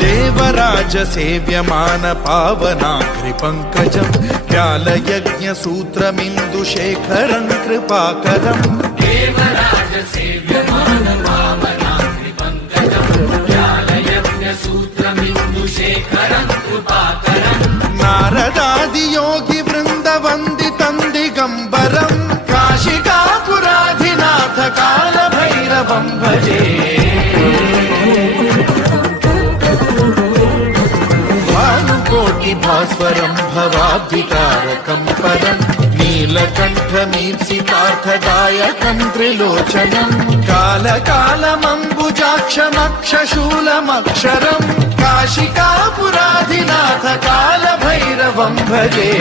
देवराज सेव्यमान पावनाघ्रि पंकजं व्यालयज्ञ सूत्रमिन्दुशेखरं कृपाकरं देवराज सेव्यमान पावनाघ्रि पंकजं व्यालयज्ञ सूत्रमिन्दुशेखरं कृपाकरं नारदादि योगी वृंद वंदितं दिगंबरं काशिकापुराधिनाथ काल भैरवं भजे कोटि भास्वरं भवाब्धितारकं परं नीलकण्ठमीप्सितार्थदायकं त्रिलोचनं कालकालमम्बुजाक्षमक्षशूलमक्षरं काशिकापुराधिनाथ कालभैरवं भजे।